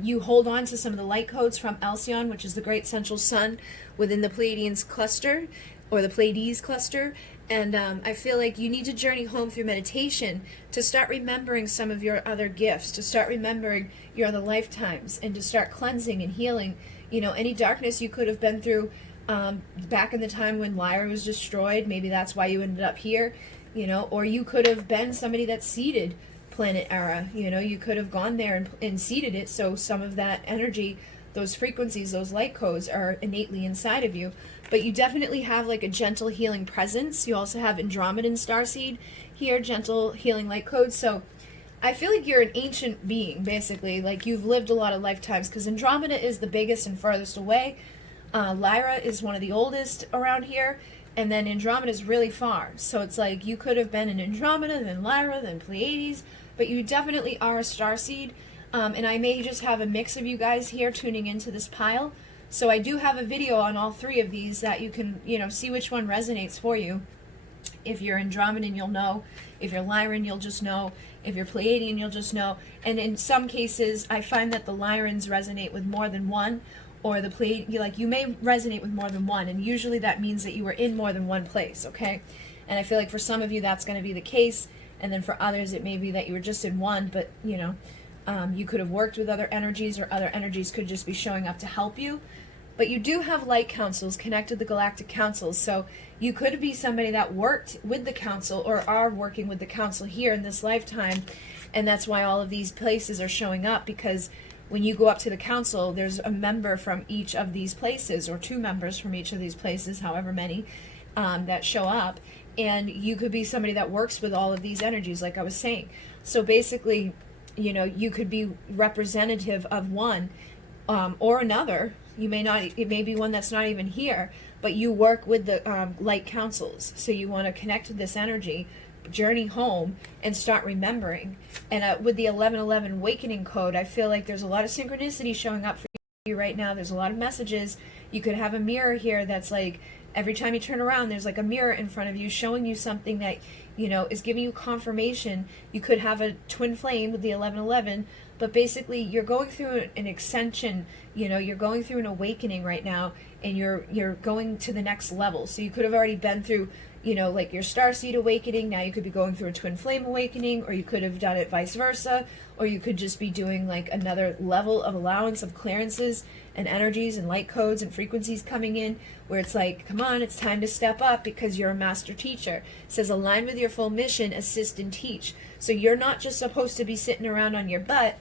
you hold on to some of the light codes from Alcyon, which is the great central sun within the Pleiadians cluster, or the Pleiades cluster. And I feel like you need to journey home through meditation to start remembering some of your other gifts, to start remembering your other lifetimes, and to start cleansing and healing, you know, any darkness you could have been through back in the time when Lyra was destroyed. Maybe that's why you ended up here, you know, or you could have been somebody that seeded planet Era. You know, you could have gone there and seeded it, so some of that energy, those frequencies, those light codes are innately inside of you. But you definitely have like a gentle healing presence. You also have Andromedan starseed here, gentle healing light codes. So I feel like you're an ancient being, basically. Like you've lived a lot of lifetimes, because Andromeda is the biggest and furthest away. Lyra is one of the oldest around here, and then Andromeda is really far. So it's like you could have been in Andromeda, then Lyra, then Pleiades, but you definitely are a starseed. And I may just have a mix of you guys here tuning into this pile. So I do have a video on all three of these that you can, you know, see which one resonates for you. If you're Andromedan, you'll know. If you're Lyran, you'll just know. If you're Pleiadian, you'll just know. And in some cases, I find that the Lyrans resonate with more than one, or the Pleiadian, like you may resonate with more than one, and usually that means that you were in more than one place, okay? And I feel like for some of you that's going to be the case, and then for others it may be that you were just in one, but you know, you could have worked with other energies, or other energies could just be showing up to help you. But you do have light councils connected to the galactic councils, so you could be somebody that worked with the council or are working with the council here in this lifetime, and that's why all of these places are showing up, because when you go up to the council, there's a member from each of these places, or two members from each of these places, however many, that show up, and you could be somebody that works with all of these energies, like I was saying. So basically, you know, you could be representative of one or another. You may not, it may be one that's not even here, but you work with the light councils. So you want to connect with this energy, journey home, and start remembering. And with the 1111 awakening code, I feel like there's a lot of synchronicity showing up for you right now. There's a lot of messages. You could have a mirror here that's like, every time you turn around, there's like a mirror in front of you showing you something that, you know, is giving you confirmation. You could have a twin flame with the 1111, but basically you're going through an ascension, you know, you're going through an awakening right now, and you're going to the next level. So you could have already been through, you know, like your starseed awakening. Now you could be going through a twin flame awakening, or you could have done it vice versa, or you could just be doing like another level of allowance of clearances and energies and light codes and frequencies coming in, where it's like, come on, it's time to step up, because you're a master teacher. It says align with your full mission, assist and teach. So you're not just supposed to be sitting around on your butt.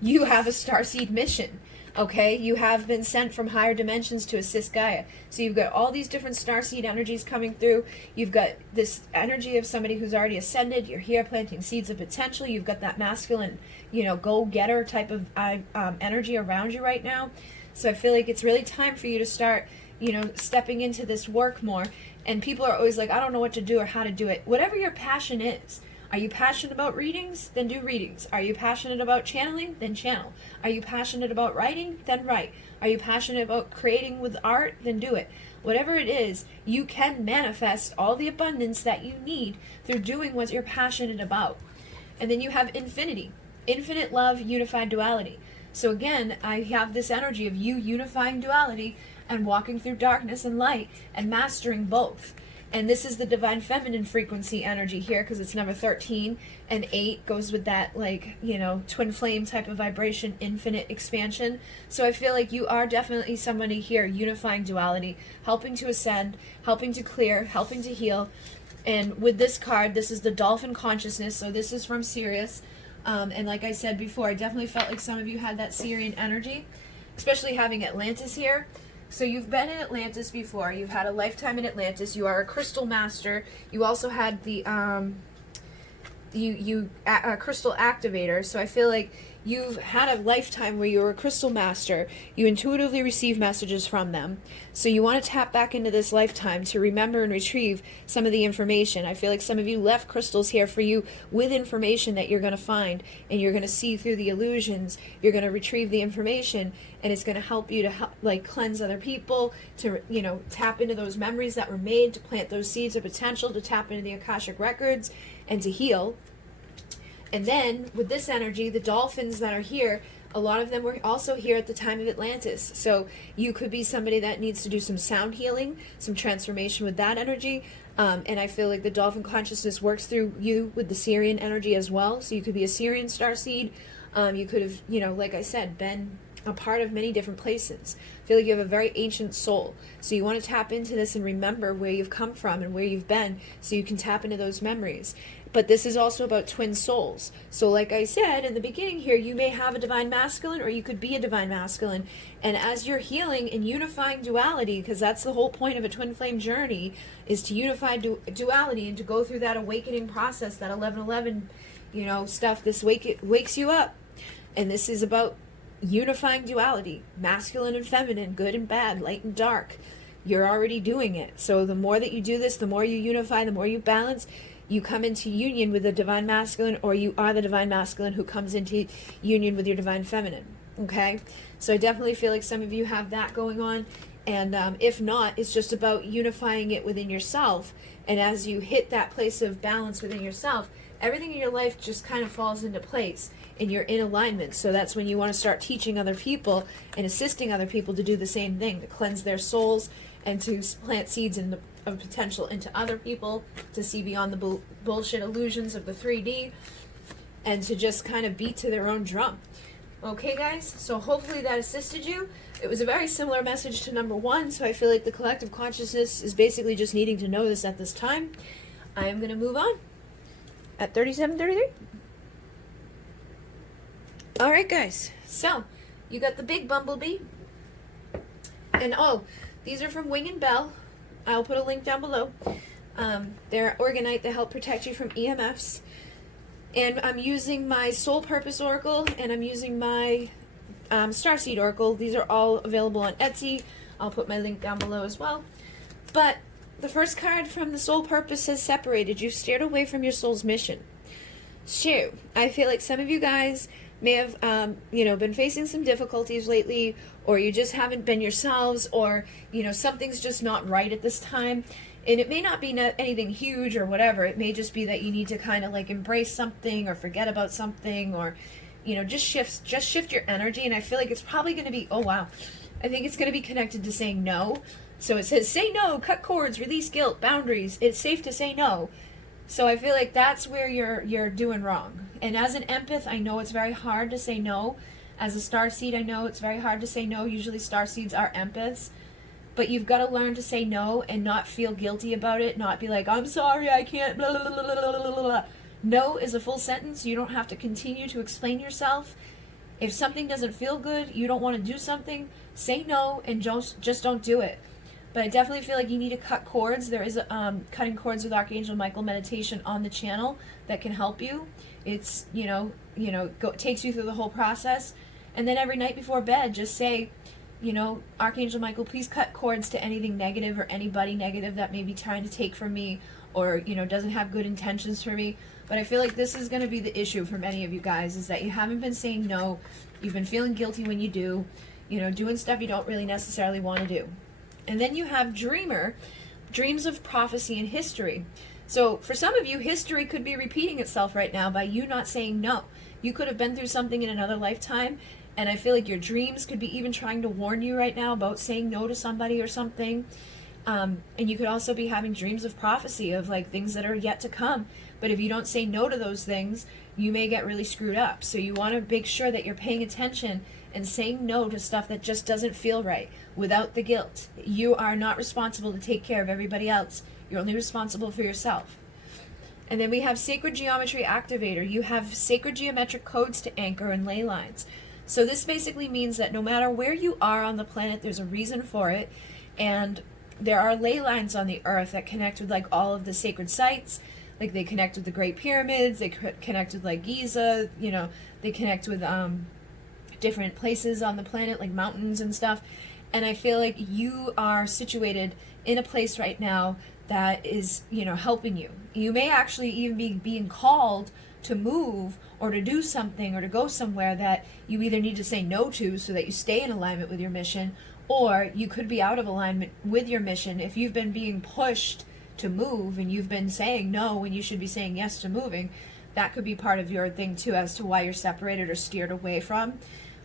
You have a starseed mission. Okay, you have been sent from higher dimensions to assist Gaia. So you've got all these different starseed energies coming through. You've got this energy of somebody who's already ascended. You're here planting seeds of potential. You've got that masculine, you know, go-getter type of energy around you right now. So I feel like it's really time for you to start, you know, stepping into this work more. And people are always like, I don't know what to do or how to do it. Whatever your passion is. Are you passionate about readings? Then do readings. Are you passionate about channeling? Then channel. Are you passionate about writing? Then write. Are you passionate about creating with art? Then do it. Whatever it is, you can manifest all the abundance that you need through doing what you're passionate about. And then you have infinity. Infinite love, unified duality. So again, I have this energy of you unifying duality and walking through darkness and light and mastering both. And this is the divine feminine frequency energy here, because it's number 13, and 8 goes with that, like, you know, twin flame type of vibration, infinite expansion. So I feel like you are definitely somebody here unifying duality, helping to ascend, helping to clear, helping to heal. And with this card, this is the dolphin consciousness. So this is from Sirius. And like I said before, I definitely felt like some of you had that Sirian energy, especially having Atlantis here. So you've been in Atlantis before. You've had a lifetime in Atlantis. You are a crystal master. You also had the crystal activator. So I feel like you've had a lifetime where you were a crystal master. You intuitively receive messages from them. So you want to tap back into this lifetime to remember and retrieve some of the information. I feel like some of you left crystals here for you with information that you're going to find, and you're going to see through the illusions. You're going to retrieve the information, and it's going to help you to like cleanse other people, to, you know, tap into those memories that were made, to plant those seeds of potential, to tap into the Akashic records, and to heal. And then with this energy, the dolphins that are here, a lot of them were also here at the time of Atlantis. So you could be somebody that needs to do some sound healing, some transformation with that energy. And I feel like the dolphin consciousness works through you with the Sirian energy as well. So you could be a Sirian starseed. You could have, you know, like I said, been a part of many different places. I feel like you have a very ancient soul. So you want to tap into this and remember where you've come from and where you've been, so you can tap into those memories. But this is also about twin souls. So like I said in the beginning here, you may have a divine masculine, or you could be a divine masculine. And as you're healing and unifying duality, because that's the whole point of a twin flame journey, is to unify duality and to go through that awakening process, that 1111, you know, stuff. This wakes you up. And this is about unifying duality, masculine and feminine, good and bad, light and dark. You're already doing it. So the more that you do this, the more you unify, the more you balance, you come into union with the divine masculine, or you are the divine masculine who comes into union with your divine feminine. Okay? So I definitely feel like some of you have that going on. And if not, it's just about unifying it within yourself. And as you hit that place of balance within yourself, everything in your life just kind of falls into place, and you're in alignment. So that's when you want to start teaching other people and assisting other people to do the same thing, to cleanse their souls and to plant seeds of potential into other people, to see beyond the bullshit illusions of the 3D, and to just kind of beat to their own drum. Okay, guys? So hopefully that assisted you. It was a very similar message to number 1, so I feel like the collective consciousness is basically just needing to know this at this time. I am going to move on at 37:33. All right, guys. So you got the big bumblebee. And oh, these are from Wing and Bell. I'll put a link down below. They're Orgonite that help protect you from EMFs. And I'm using my Soul Purpose Oracle, and I'm using my Starseed Oracle. These are all available on Etsy. I'll put my link down below as well. But the first card from the Soul Purpose says, separated. You've steered away from your soul's mission. Shoot. I feel like some of you guys may have, been facing some difficulties lately, or you just haven't been yourselves, or, something's just not right at this time. And it may not be anything huge or whatever. It may just be that you need to kind of like embrace something or forget about something, or, just shift your energy. And I feel like it's probably going to be, I think it's going to be connected to saying no. So it says, say no, cut cords, release guilt, boundaries. It's safe to say no. So I feel like that's where you're doing wrong. And as an empath, I know it's very hard to say no. As a starseed, I know it's very hard to say no. Usually starseeds are empaths. But you've got to learn to say no and not feel guilty about it. Not be like, I'm sorry, I can't, blah, blah, blah, blah, blah, blah, blah. No is a full sentence. You don't have to continue to explain yourself. If something doesn't feel good, you don't want to do something, say no and just don't do it. But I definitely feel like you need to cut cords. There is a cutting cords with Archangel Michael meditation on the channel that can help you. It's, takes you through the whole process. And then every night before bed, just say, Archangel Michael, please cut cords to anything negative or anybody negative that may be trying to take from me, or, doesn't have good intentions for me. But I feel like this is going to be the issue for many of you guys, is that you haven't been saying no. You've been feeling guilty when you do, doing stuff you don't really necessarily want to do. And then you have Dreamer, dreams of prophecy and history. So for some of you, history could be repeating itself right now by you not saying no. You could have been through something in another lifetime, And I feel like your dreams could be even trying to warn you right now about saying no to somebody or something. And you could also be having dreams of prophecy of like things that are yet to come. But if you don't say no to those things, you may get really screwed up. So you want to make sure that you're paying attention and saying no to stuff that just doesn't feel right without the guilt. You are not responsible to take care of everybody else. You're only responsible for yourself. And then we have Sacred Geometry Activator. You have sacred geometric codes to anchor and ley lines. So this basically means that no matter where you are on the planet, there's a reason for it. And there are ley lines on the earth that connect with like all of the sacred sites. Like they connect with the Great Pyramids, they connect with like Giza, you know, they connect with different places on the planet, like mountains and stuff. And I feel like you are situated in a place right now that is, you know, helping you. You may actually even be being called to move or to do something or to go somewhere that you either need to say no to so that you stay in alignment with your mission, or you could be out of alignment with your mission if you've been being pushed to move and you've been saying no when you should be saying yes to moving. That could be part of your thing too, as to why you're separated or steered away from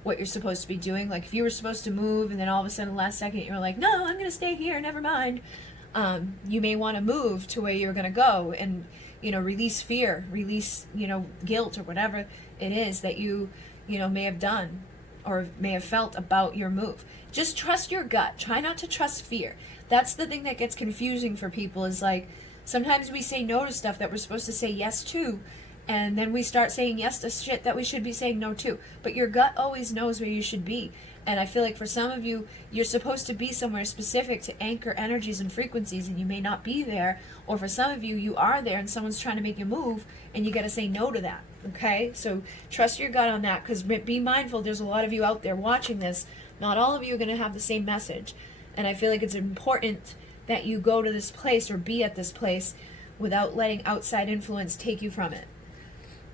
what you're supposed to be doing. Like if you were supposed to move and then all of a sudden last second you're like, no, I'm going to stay here, never mind. You may want to move to where you're going to go and, you know, release fear, release, you know, guilt or whatever it is that you know, may have done or may have felt about your move. Just trust your gut. Try not to trust fear. That's the thing that gets confusing for people, is like sometimes we say no to stuff that we're supposed to say yes to, and then we start saying yes to shit that we should be saying no to. But your gut always knows where you should be. And I feel like for some of you, you're supposed to be somewhere specific to anchor energies and frequencies, and you may not be there. Or for some of you, you are there and someone's trying to make you move, and you got to say no to that. Okay? So trust your gut on that, because be mindful, there's a lot of you out there watching this. Not all of you are going to have the same message. And I feel like it's important that you go to this place or be at this place without letting outside influence take you from it.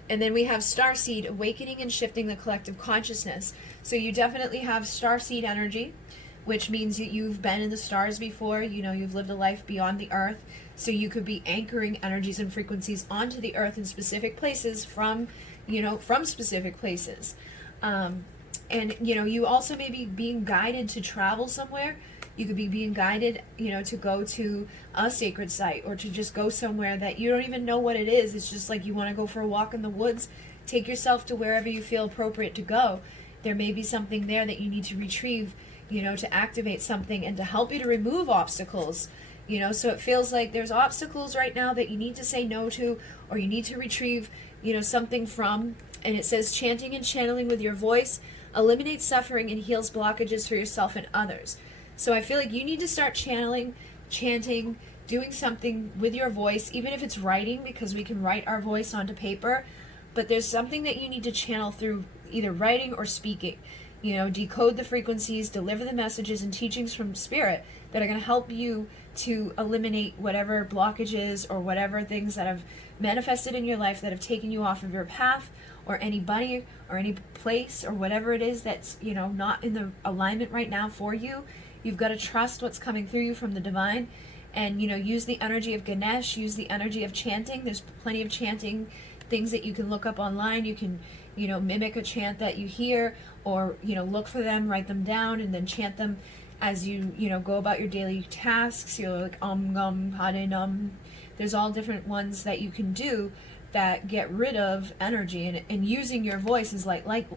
And then we have Starseed, awakening and shifting the collective consciousness. So you definitely have Starseed energy, which means that you've been in the stars before, you know, you've lived a life beyond the earth. So you could be anchoring energies and frequencies onto the earth in specific places from, you know, from specific places. And, you know, you also may be being guided to travel somewhere. You could be being guided, you know, to go to a sacred site or to just go somewhere that you don't even know what it is. It's just like you want to go for a walk in the woods. Take yourself to wherever you feel appropriate to go. There may be something there that you need to retrieve, you know, to activate something and to help you to remove obstacles. You know, so it feels like there's obstacles right now that you need to say no to, or you need to retrieve, you know, something from. And it says chanting and channeling with your voice eliminates suffering and heals blockages for yourself and others. So I feel like you need to start channeling, chanting, doing something with your voice, even if it's writing, because we can write our voice onto paper. But there's something that you need to channel through either writing or speaking. You know, decode the frequencies, deliver the messages and teachings from spirit that are going to help you to eliminate whatever blockages or whatever things that have manifested in your life that have taken you off of your path, or anybody or any place or whatever it is that's, you know, not in the alignment right now for you. You've got to trust what's coming through you from the divine, and, you know, use the energy of Ganesh, use the energy of chanting. There's plenty of chanting things that you can look up online. You can, you know, mimic a chant that you hear, or, you know, look for them, write them down, and then chant them as you know, go about your daily tasks. You're like gum hade num. There's all different ones that you can do that get rid of energy, and using your voice is like light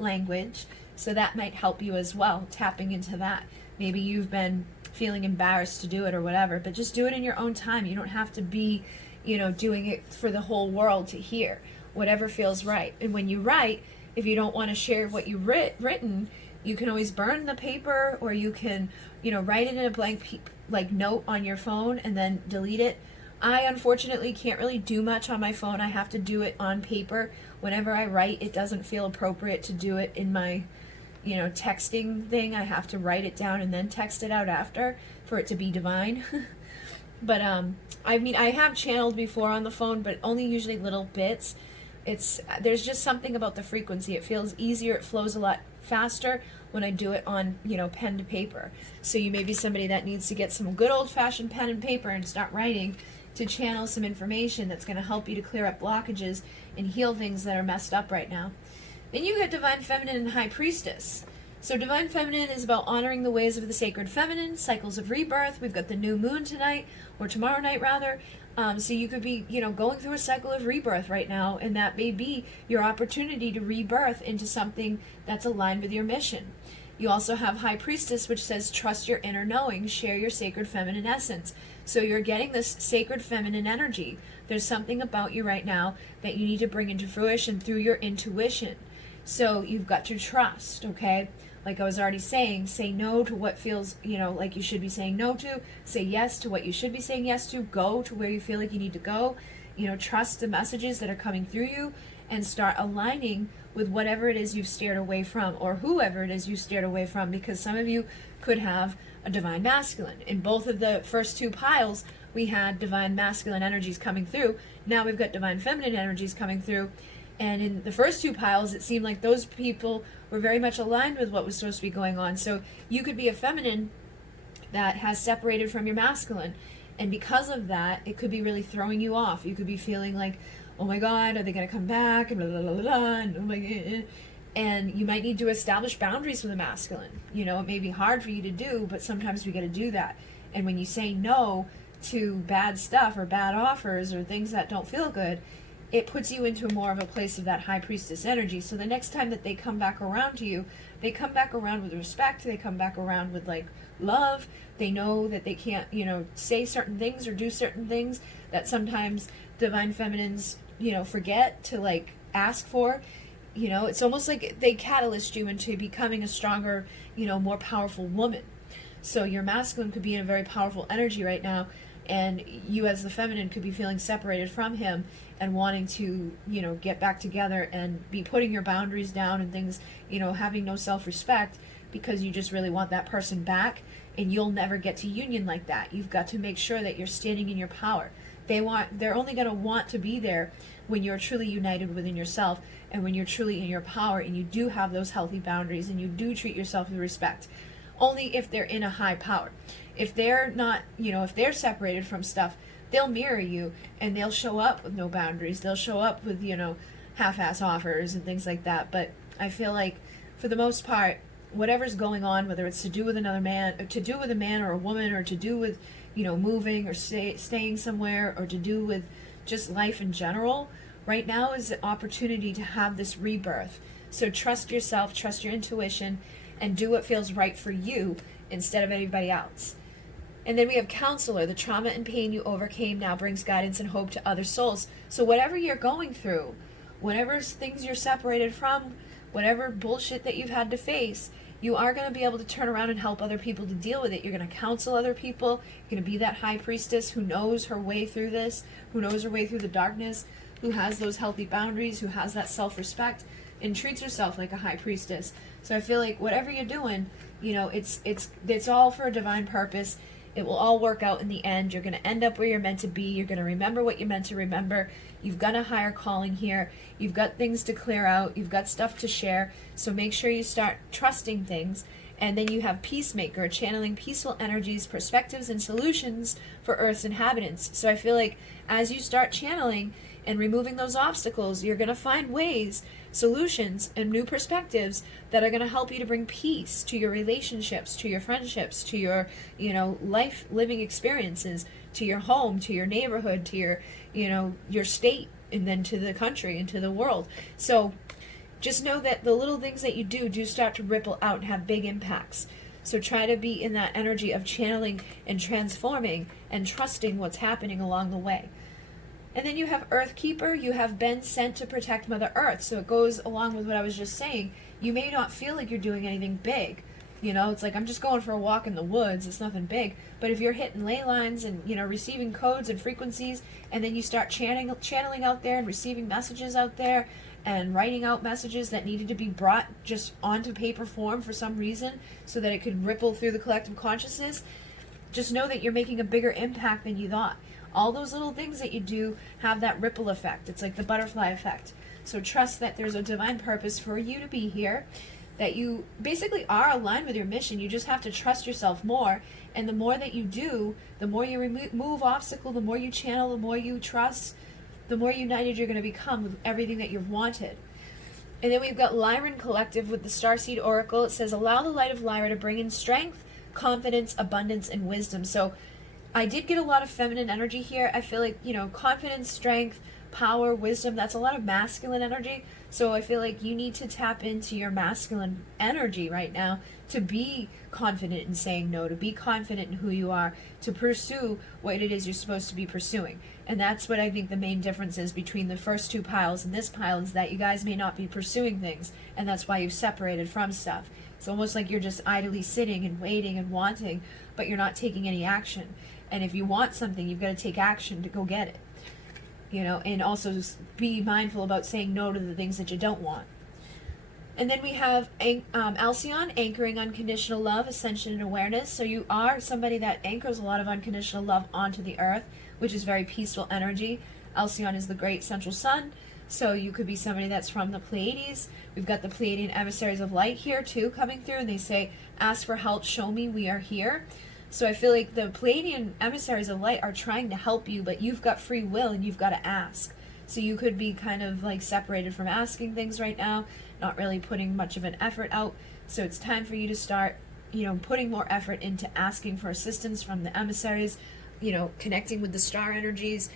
language, so that might help you as well, tapping into that. Maybe you've been feeling embarrassed to do it or whatever, but just do it in your own time. You don't have to be, you know, doing it for the whole world to hear. Whatever feels right. And when you write, if you don't want to share what you've written, you can always burn the paper, or you can, you know, write it in a blank note on your phone and then delete it. I unfortunately can't really do much on my phone. I have to do it on paper. Whenever I write, it doesn't feel appropriate to do it in my, you know, texting thing. I have to write it down and then text it out after for it to be divine. But I mean, I have channeled before on the phone, but only usually little bits. There's just something about the frequency. It feels easier. It flows a lot faster when I do it on, you know, pen to paper. So you may be somebody that needs to get some good old-fashioned pen and paper and start writing to channel some information that's going to help you to clear up blockages and heal things that are messed up right now. Then you get Divine Feminine and High Priestess. So Divine Feminine is about honoring the ways of the sacred feminine, cycles of rebirth. We've got the new moon tonight, or tomorrow night rather. So you could be, going through a cycle of rebirth right now, and that may be your opportunity to rebirth into something that's aligned with your mission. You also have High Priestess, which says trust your inner knowing, share your sacred feminine essence. So you're getting this sacred feminine energy. There's something about you right now that you need to bring into fruition through your intuition. So you've got to trust, okay? Like I was already saying, say no to what feels, like you should be saying no to. Say yes to what you should be saying yes to. Go to where you feel like you need to go. Trust the messages that are coming through you, and start aligning with whatever it is you've steered away from, or whoever it is you steered away from, because some of you could have a divine masculine. In both of the first two piles, we had divine masculine energies coming through. Now we've got divine feminine energies coming through. And in the first two piles, it seemed like those people were very much aligned with what was supposed to be going on. So you could be a feminine that has separated from your masculine. And because of that, it could be really throwing you off. You could be feeling like, oh my God, are they going to come back? And blah, blah, blah, blah, and oh my God. And you might need to establish boundaries with a masculine. It may be hard for you to do, but sometimes we got to do that. And when you say no to bad stuff or bad offers or things that don't feel good, it puts you into more of a place of that High Priestess energy. So the next time that they come back around to you, they come back around with respect. They come back around with love. They know that they can't, say certain things or do certain things that sometimes divine feminines, forget to ask for. It's almost like they catalyst you into becoming a stronger, more powerful woman. So your masculine could be in a very powerful energy right now, and you as the feminine could be feeling separated from him and wanting to, get back together and be putting your boundaries down and things, having no self-respect because you just really want that person back, and you'll never get to union like that. You've got to make sure that you're standing in your power. They're only going to want to be there when you're truly united within yourself, and when you're truly in your power, and you do have those healthy boundaries, and you do treat yourself with respect. Only if they're in a high power. If they're not, if they're separated from stuff, they'll mirror you, and they'll show up with no boundaries. They'll show up with, half-ass offers and things like that. But I feel like, for the most part, whatever's going on, whether it's to do with another man, or to do with a man or a woman, or to do with, moving or staying somewhere, or to do with just life in general, right now is the opportunity to have this rebirth. So trust yourself, trust your intuition, and do what feels right for you instead of anybody else. And then we have Counselor. The trauma and pain you overcame now brings guidance and hope to other souls. So whatever you're going through, whatever things you're separated from, whatever bullshit that you've had to face, you are going to be able to turn around and help other people to deal with it. You're going to counsel other people. You're going to be that High Priestess who knows her way through this, who knows her way through the darkness, who has those healthy boundaries, who has that self-respect, and treats herself like a High Priestess. So I feel like whatever you're doing, it's all for a divine purpose. It will all work out in the end. You're going to end up where you're meant to be. You're going to remember what you're meant to remember. You've got a higher calling here. You've got things to clear out. You've got stuff to share. So make sure you start trusting things. And then you have Peacemaker, channeling peaceful energies, perspectives, and solutions for Earth's inhabitants. So I feel like as you start channeling and removing those obstacles, you're going to find ways, solutions, and new perspectives that are going to help you to bring peace to your relationships, to your friendships, to your, life living experiences, to your home, to your neighborhood, to your, your state, and then to the country and to the world. So just know that the little things that you do start to ripple out and have big impacts. So try to be in that energy of channeling and transforming and trusting what's happening along the way. And then you have Earth Keeper. You have been sent to protect Mother Earth. So it goes along with what I was just saying. You may not feel like you're doing anything big. It's like, I'm just going for a walk in the woods. It's nothing big. But if you're hitting ley lines and, receiving codes and frequencies, and then you start channeling out there and receiving messages out there and writing out messages that needed to be brought just onto paper form for some reason so that it could ripple through the collective consciousness, just know that you're making a bigger impact than you thought. All those little things that you do have that ripple effect. It's like the butterfly effect. So trust that there's a divine purpose for you to be here, that you basically are aligned with your mission. You just have to trust yourself more. And the more that you do, the more you remove obstacle, the more you channel, the more you trust, the more united you're going to become with everything that you've wanted. And then we've got Lyran Collective with the Starseed Oracle. It says, allow the light of Lyra to bring in strength, confidence, abundance, and wisdom. So I did get a lot of feminine energy here. I feel like, you know, confidence, strength, power, wisdom, that's a lot of masculine energy. So I feel like you need to tap into your masculine energy right now to be confident in saying no, to be confident in who you are, to pursue what it is you're supposed to be pursuing. And that's what I think the main difference is between the first two piles and this pile, is that you guys may not be pursuing things, and that's why you've separated from stuff. It's almost like you're just idly sitting and waiting and wanting, but you're not taking any action. And if you want something, you've got to take action to go get it. You know, and also just be mindful about saying no to the things that you don't want. And then we have Alcyon, anchoring unconditional love, ascension, and awareness. So you are somebody that anchors a lot of unconditional love onto the earth, which is very peaceful energy. Alcyon is the great central sun. So you could be somebody that's from the Pleiades. We've got the Pleiadian emissaries of light here too coming through, and they say, ask for help, show me, we are here. So I feel like the Pleiadian emissaries of light are trying to help you, but you've got free will and you've got to ask. So you could be kind of like separated from asking things right now, not really putting much of an effort out. So it's time for you to start, you know, putting more effort into asking for assistance from the emissaries, you know, connecting with the star energies,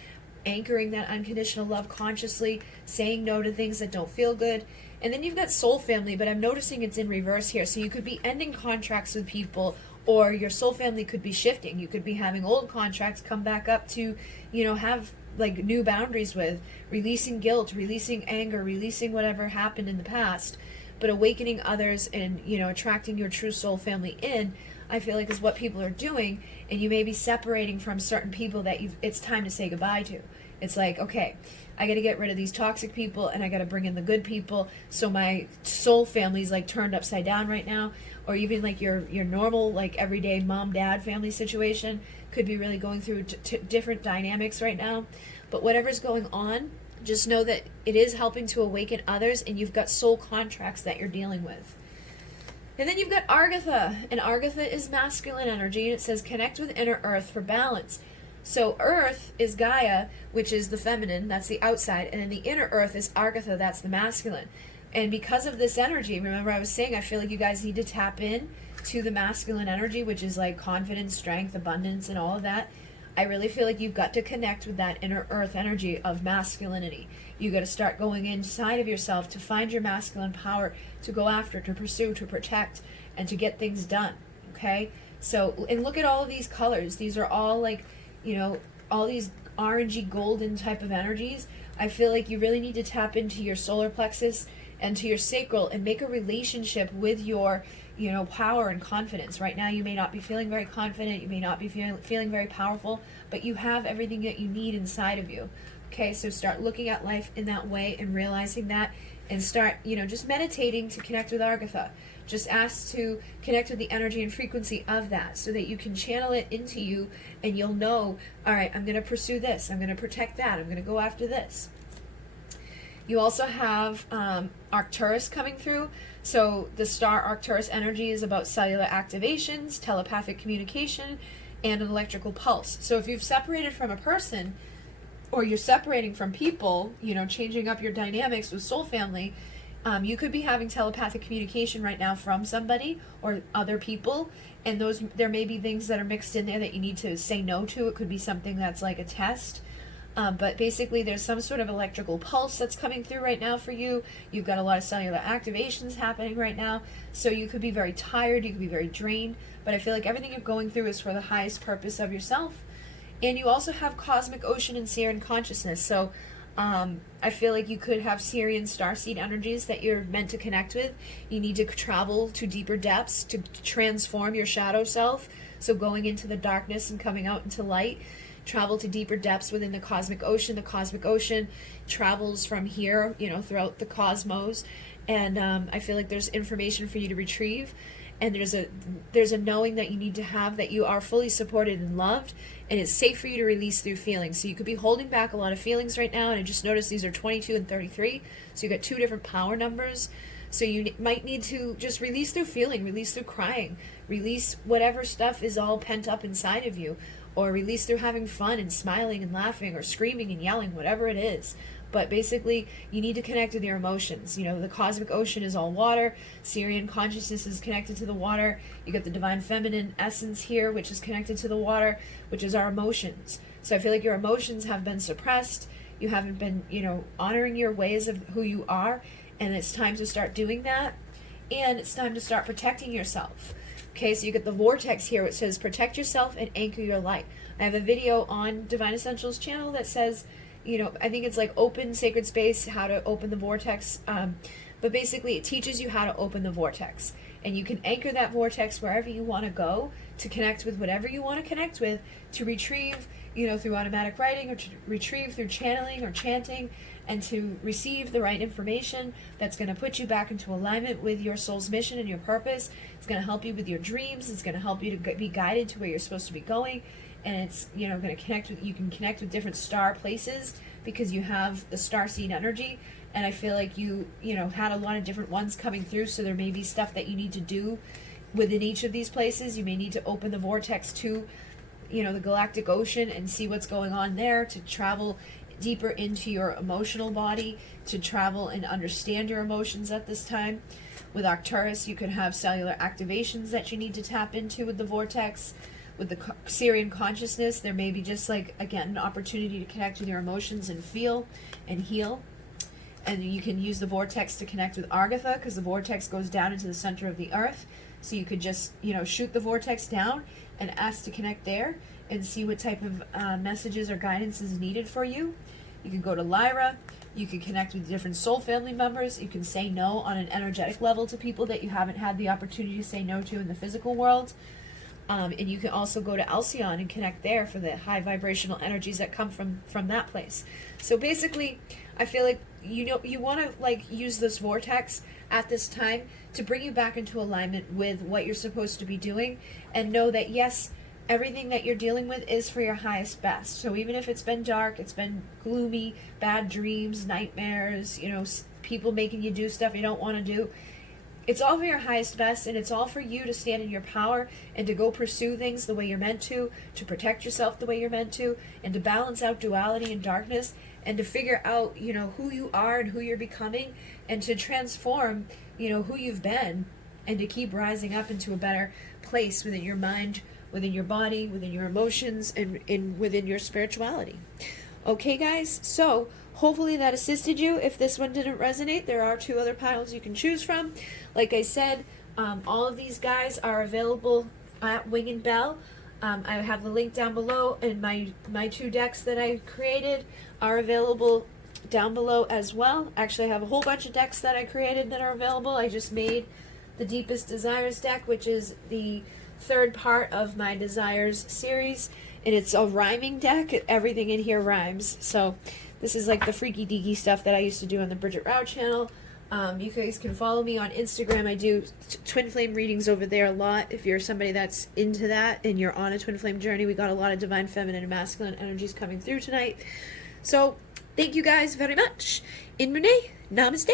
anchoring that unconditional love consciously, saying no to things that don't feel good. And then you've got soul family, but I'm noticing it's in reverse here. So you could be ending contracts with people, or your soul family could be shifting. You could be having old contracts come back up to, you know, have like new boundaries with, releasing guilt, releasing anger, releasing whatever happened in the past, but awakening others and, you know, attracting your true soul family in, I feel like is what people are doing. And you may be separating from certain people that it's time to say goodbye to. It's like, okay, I got to get rid of these toxic people and I got to bring in the good people. So my soul family's like turned upside down right now. Or even like your normal, like everyday mom-dad family situation could be really going through different dynamics right now. But whatever's going on, just know that it is helping to awaken others, and you've got soul contracts that you're dealing with. And then you've got Argatha, and Argatha is masculine energy, and it says connect with inner earth for balance. So earth is Gaia, which is the feminine, that's the outside, and then the inner earth is Argatha, that's the masculine. And because of this energy, remember I was saying, I feel like you guys need to tap in to the masculine energy, which is like confidence, strength, abundance, and all of that. I really feel like you've got to connect with that inner earth energy of masculinity. You got to start going inside of yourself to find your masculine power, to go after, to pursue, to protect, and to get things done. Okay? So, and look at all of these colors. These are all like, you know, all these orangey golden type of energies. I feel like you really need to tap into your solar plexus and to your sacral and make a relationship with your, you know, power and confidence. Right now you may not be feeling very confident, you may not be feeling very powerful, but you have everything that you need inside of you. Okay, so start looking at life in that way and realizing that, and start, you know, just meditating to connect with Argatha. Just ask to connect with the energy and frequency of that so that you can channel it into you, and you'll know, all right, I'm going to pursue this, I'm going to protect that, I'm going to go after this. You also have Arcturus coming through. So the star Arcturus energy is about cellular activations, telepathic communication, and an electrical pulse. So if you've separated from a person, or you're separating from people, you know, changing up your dynamics with soul family, you could be having telepathic communication right now from somebody or other people, and there may be things that are mixed in there that you need to say no to. It could be something that's like a test. But basically there's some sort of electrical pulse that's coming through right now for you. You've got a lot of cellular activations happening right now. So you could be very tired, you could be very drained, but I feel like everything you're going through is for the highest purpose of yourself. And you also have cosmic ocean and Sirian consciousness. So I feel like you could have Sirian starseed energies that you're meant to connect with. You need to travel to deeper depths to transform your shadow self. So going into the darkness and coming out into light. Travel to deeper depths within the cosmic ocean. The cosmic ocean travels from here, you know, throughout the cosmos. And I feel like there's information for you to retrieve. And there's a knowing that you need to have that you are fully supported and loved. And it's safe for you to release through feelings. So you could be holding back a lot of feelings right now. And I just noticed these are 22 and 33. So you got two different power numbers. So you might need to just release through feeling, release through crying, release whatever stuff is all pent up inside of you. Or release through having fun and smiling and laughing or screaming and yelling, whatever it is. but basically you need to connect with your emotions. You know, the cosmic ocean is all water. Sirian consciousness is connected to the water. You got the divine feminine essence here, which is connected to the water, which is our emotions. So I feel like your emotions have been suppressed. You haven't been, you know, honoring your ways of who you are, and it's time to start doing that. And it's time to start protecting yourself. Okay, so you get the vortex here, which says protect yourself and anchor your light. I have a video on Divine Essentials channel that says, you know, I think it's like open sacred space, how to open the vortex. But basically it teaches you how to open the vortex. And you can anchor that vortex wherever you want to go to connect with whatever you want to connect with, to retrieve, you know, through automatic writing, or to retrieve through channeling or chanting, and to receive the right information that's going to put you back into alignment with your soul's mission and your purpose. It's going to help you with your dreams. It's going to help you to be guided to where you're supposed to be going. And it's, you know, going to connect with, you can connect with different star places because you have the starseed energy. And I feel like you know, had a lot of different ones coming through. So there may be stuff that you need to do within each of these places. You may need to open the vortex to, you know, the galactic ocean and see what's going on there, to travel deeper into your emotional body, to travel and understand your emotions at this time. With Arcturus, you could have cellular activations that you need to tap into with the vortex. With the Sirian consciousness, there may be just like, again, an opportunity to connect with your emotions and feel and heal. And you can use the vortex to connect with Argatha, because the vortex goes down into the center of the earth. So you could just, you know, shoot the vortex down and ask to connect there and see what type of messages or guidance is needed for you. You can go to Lyra. You can connect with different soul family members. You can say no on an energetic level to people that you haven't had the opportunity to say no to in the physical world. And you can also go to Alcyon and connect there for the high vibrational energies that come from that place. So basically, I feel like, you know, you want to like use this vortex at this time to bring you back into alignment with what you're supposed to be doing, and know that yes, everything that you're dealing with is for your highest best. So even if it's been dark, it's been gloomy, bad dreams, nightmares, you know, people making you do stuff you don't want to do, it's all for your highest best, and it's all for you to stand in your power and to go pursue things the way you're meant to protect yourself the way you're meant to, and to balance out duality and darkness, and to figure out, you know, who you are and who you're becoming, and to transform, you know, who you've been, and to keep rising up into a better place within your mind, within your body, within your emotions, and within your spirituality. Okay, guys, so hopefully that assisted you. If this one didn't resonate, there are 2 other piles you can choose from. Like I said, all of these guys are available at Wing and Bell. I have the link down below, and my 2 decks that I created are available down below as well. Actually, I have a whole bunch of decks that I created that are available. I just made the Deepest Desires deck, which is the 3rd part of my Desires series, and it's a rhyming deck. Everything in here rhymes. So this is like the freaky deaky stuff that I used to do on the Bridget Rau channel. You guys can follow me on Instagram. I do twin flame readings over there a lot. If you're somebody that's into that and you're on a twin flame journey, we got a lot of divine feminine and masculine energies coming through tonight. So thank you guys very much. In Renee, namaste.